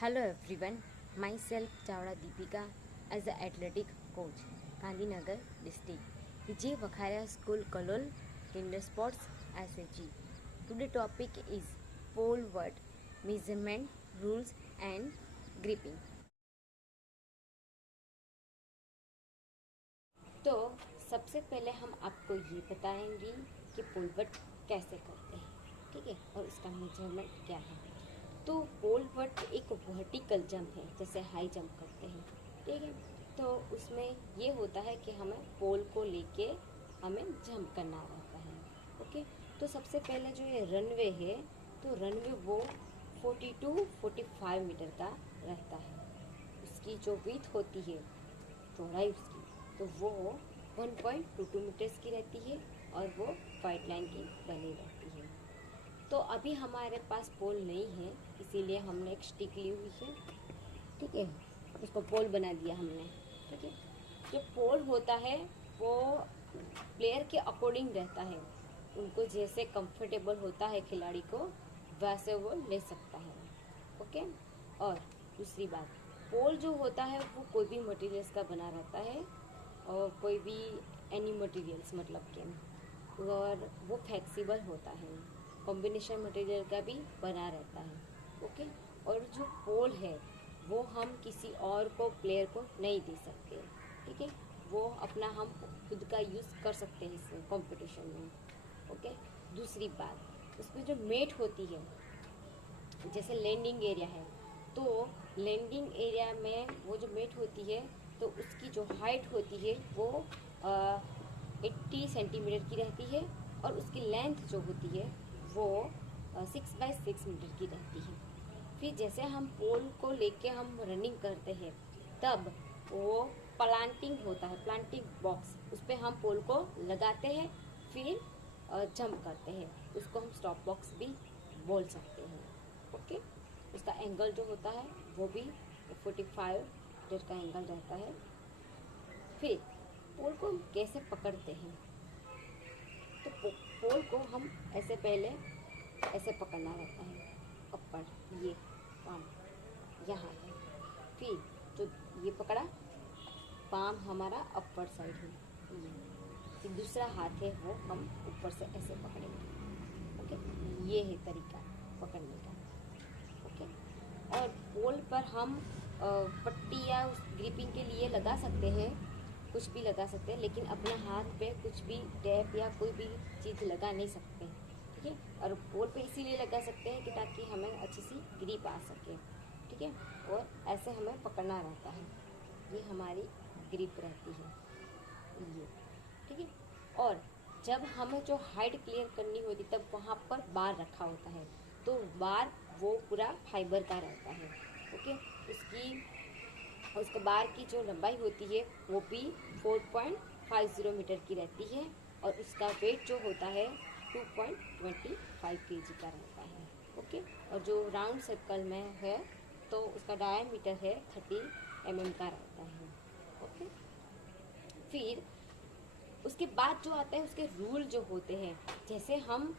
Hello everyone, myself Chawda Deepika as the athletic coach, Gandhinagar district, Vijay Vakharia School Kalol, Kinder Sports SAG. Today topic is pole vault, measurement, rules and gripping. तो सबसे पहले हम आपको ये बताएंगे कि pole vault कैसे करते हैं, ठीक है, और इसका मेजरमेंट क्या है। तो पोल वॉल्ट एक वर्टिकल जंप है, जैसे हाई जंप करते हैं, ठीक है। तो उसमें ये होता है कि हमें पोल को लेके हमें जंप करना रहता है, ओके। तो सबसे पहले जो ये रनवे है, तो रनवे वो 42-45 मीटर का रहता है। उसकी जो विड्थ होती है, चौड़ाई उसकी, तो वो 1.22 मीटर्स की रहती है और वो वाइट लाइन की बनी रहती है। तो अभी हमारे पास पोल नहीं है, इसीलिए हमने एक स्टिक ली हुई है, ठीक है, उसको पोल बना दिया हमने, ठीक है। जो पोल होता है वो प्लेयर के अकॉर्डिंग रहता है, उनको जैसे कंफर्टेबल होता है खिलाड़ी को वैसे वो ले सकता है, ओके। और दूसरी बात, पोल जो होता है वो कोई भी मटेरियल्स का बना रहता है, और कोई भी एनी मटेरियल्स मतलब कि, और वो फ्लेक्सिबल होता है, कॉम्बिनेशन मटेरियल का भी बना रहता है, ओके। और जो पोल है वो हम किसी और को प्लेयर को नहीं दे सकते, ठीक है, वो अपना हम खुद का यूज़ कर सकते हैं इसमें कंपटीशन में, ओके। दूसरी बात, उसमें जो मेट होती है, जैसे लैंडिंग एरिया है, तो लैंडिंग एरिया में वो जो मेट होती है, तो उसकी जो हाइट होती है वो 80 सेंटीमीटर की रहती है, और उसकी लेंथ जो होती है वो 6x6 मीटर की रहती है। फिर जैसे हम पोल को लेके हम रनिंग करते हैं, तब वो प्लांटिंग होता है, प्लांटिंग बॉक्स, उस पर हम पोल को लगाते हैं, फिर जंप करते हैं, उसको हम स्टॉप बॉक्स भी बोल सकते हैं, ओके। उसका एंगल जो होता है वो भी 45 डिग्री का एंगल रहता है। फिर पोल को हम कैसे पकड़ते हैं, तो पोल को हम ऐसे पहले ऐसे पकड़ना रहता है, अपर, ये पाम यहाँ है, फिर जो ये पकड़ा, पाम हमारा अपर साइड है, ये फिर दूसरा हाथ है वो हम ऊपर से ऐसे पकड़ेंगे, ओके। ये है तरीका पकड़ने का, ओके। और पोल पर हम पट्टी या ग्रिपिंग के लिए लगा सकते हैं, कुछ भी लगा सकते हैं, लेकिन अपने हाथ पे कुछ भी टैप या कोई भी चीज़ लगा नहीं सकते, ठीक है। और पोल पे इसीलिए लगा सकते हैं कि ताकि हमें अच्छी सी ग्रिप आ सके, ठीक है, और ऐसे हमें पकड़ना रहता है, ये हमारी ग्रिप रहती है, ये, ठीक है। और जब हमें जो हाइट क्लियर करनी होती तब वहाँ पर बार रखा होता है, तो बार वो पूरा फाइबर का रहता है, ओके। उसके बार की जो लंबाई होती है वो भी 4.50 मीटर की रहती है, और उसका वेट जो होता है 2.25 kg का रहता है, ओके। और जो राउंड सर्कल में है तो उसका डायमीटर है 30 mm का रहता है, ओके। फिर उसके बाद जो आता है उसके रूल जो होते हैं, जैसे हम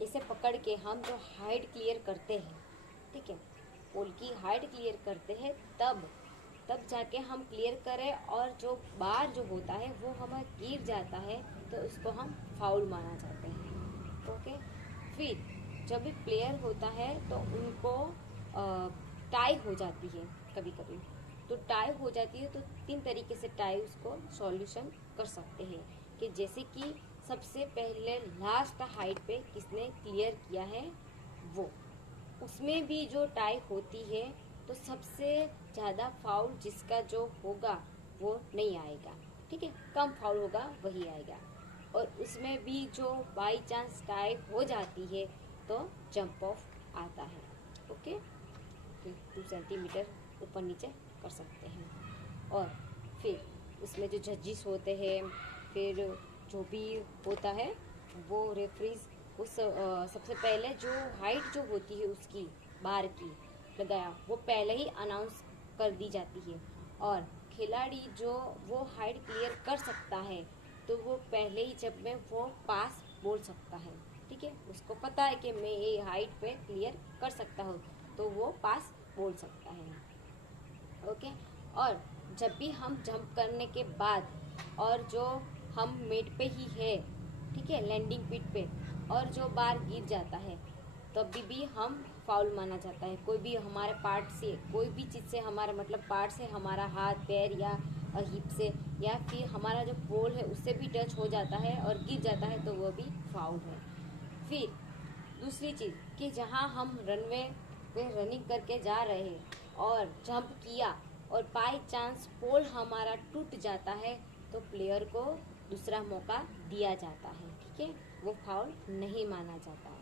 इसे पकड़ के हम जो हाइट क्लियर करते हैं, ठीक है, पोल की हाइट क्लियर करते हैं, तब जाके हम क्लियर करें, और जो बार जो होता है वो हमें गिर जाता है तो उसको हम फाउल माना जाते हैं, ओके। फिर जब भी प्लेयर होता है तो उनको टाई हो जाती है, कभी कभी तो टाई हो जाती है, तो 3 तरीके से टाई उसको सॉल्यूशन कर सकते हैं, कि जैसे कि सबसे पहले लास्ट हाइट पे किसने क्लियर किया है वो, उसमें भी जो टाई होती है तो सबसे ज़्यादा फाउल जिसका जो होगा वो नहीं आएगा, ठीक है, कम फाउल होगा वही आएगा। और उसमें भी जो बाई चांस टाई हो जाती है तो जंप ऑफ आता है, ओके। 2 सेंटीमीटर ऊपर नीचे कर सकते हैं। और फिर उसमें जो जजेस होते हैं, फिर जो भी होता है वो रेफरीज उस सबसे पहले जो हाइट जो होती है उसकी बार की लगाया वो पहले ही अनाउंस कर दी जाती है, और खिलाड़ी जो वो हाइट क्लियर कर सकता है तो वो पहले ही जब मैं वो पास बोल सकता है, ठीक है, उसको पता है कि मैं ये हाइट पे क्लियर कर सकता हूँ, तो वो पास बोल सकता है। ओके। और जब भी हम जंप करने के बाद और जो हम मेट पे ही है, ठीक है, लैंडिंग पिट पे, और जो बार गिर जाता है तभी भी हम फाउल माना जाता है। कोई भी हमारे पार्ट से, कोई भी चीज़ से हमारा मतलब पार्ट से, हमारा हाथ पैर या हिप से या फिर हमारा जो पोल है उससे भी टच हो जाता है और गिर जाता है तो वो भी फाउल है। फिर दूसरी चीज़ कि जहाँ हम रनवे पे रनिंग करके जा रहे हैं और जंप किया और बाई चांस पोल हमारा टूट जाता है तो प्लेयर को दूसरा मौका दिया जाता है, ठीक है, वो फाउल नहीं माना जाता है।